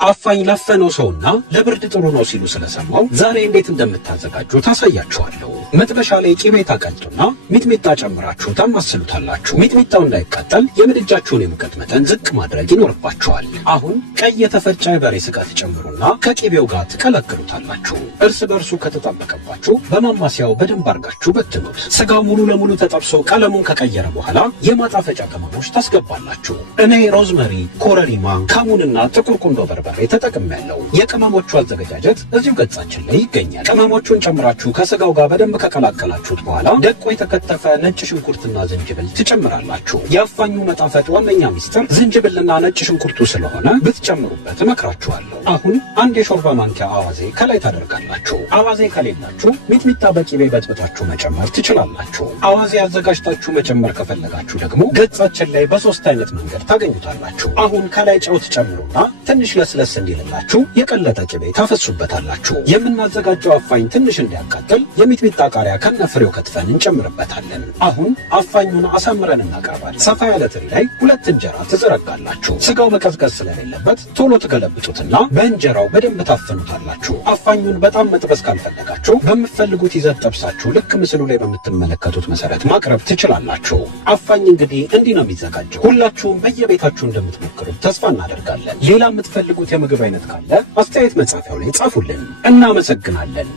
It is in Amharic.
አፋኝ ለፈነው ሰውና ለብርድ ጥሩ ነው ሲሉ ስለሰማው ዛሬ እንዴት እንደምታዘጋጁ ታሳያችኋለሁ። መጥበሻ ላይ ቂቤ ታቀልጡና ሚጥሚጣ ጨምራችሁ ታማስሉታላችሁ። ሚጥሚጣው እንዳይቃጠል የምድጃችሁን የሙቀት መጠን ዝቅ ማድረግ ይኖርባችኋል። አሁን ቀይ የተፈጨ በሬ ስጋ ትጨምሩና ከቂቤው ጋር ትቀላቅሉታላችሁ። እርስ በርሱ ከተጣበቀባችሁ በማማሲያው በደንብ አርጋችሁ በትኑት። ስጋው ሙሉ ለሙሉ ተጠብሶ ቀለሙን ከቀየረ በኋላ የማጣፈጫ ቅመሞች ታስገባላችሁ። እኔ ሮዝመሪ፣ ኮረሪማ፣ ካሙንና ጥቁር ቁንዶ በርበሬ ተጠቅሜያለሁ። የቅመሞቹ አዘገጃጀት እዚሁ ገጻችን ላይ ይገኛል። ቅመሞቹን ጨምራችሁ ከስጋው ጋር በደንብ ከቀላቀላችሁት በኋላ ደቆ የተከተፈ ነጭ ሽንኩርትና ዝንጅብል ትጨምራላችሁ። የአፋኙ መጣፈጥ ዋነኛ ሚስጥር ዝንጅብልና ነጭ ሽንኩርቱ ስለሆነ ብትጨምሩበት እመክራችኋለሁ። አሁን አንድ የሾርባ ማንኪያ አዋዜ ከላይ ታደርጋላችሁ። አዋዜ ከሌላችሁ ሚጥሚጣ በቂቤ በጥብጣችሁ መጨመር ትችላላችሁ። አዋዜ አዘጋጅታችሁ መጨመር ከፈለጋችሁ ደግሞ ገጻችን ላይ በሶስት አይነት መንገድ ታገኙታላችሁ። አሁን ከላይ ጨው ትጨምሩና ትንሽ ለስለስ እንዲልላችሁ የቀለጠ ቂቤ ታፈሱበታላችሁ። የምናዘጋጀው አፋኝ ትንሽ እንዲያቃጥል የሚጥሚጣ ቃሪያ ከነፍሬው ከትፈን እንጨምርበታለን። አሁን አፋኙን አሳምረን እናቀርባለን። ሰፋ ያለ ትሪ ላይ 2 እንጀራ ትዘረጋላችሁ። ስጋው መቀዝቀዝ ስለሌለበት ቶሎ ትገለብጡትና በእንጀራው በደንብ ታፈኑታላችሁ። አፋኙን በጣም መጥበስ ካልፈለጋችሁ በምትፈልጉት ይዘት ጠብሳችሁ ልክ ምስሉ ላይ በምትመለከቱት መሰረት ማቅረብ ትችላላችሁ። አፋኝ እንግዲህ እንዲህ ነው የሚዘጋጀው። ሁላችሁም በየቤታችሁ እንደምትሞክሩት ተስፋ እናደርጋለን። ሌላ የምትፈልጉት የምግብ አይነት ካለ አስተያየት መጻፊያው ላይ ጻፉልን። እናመሰግናለን።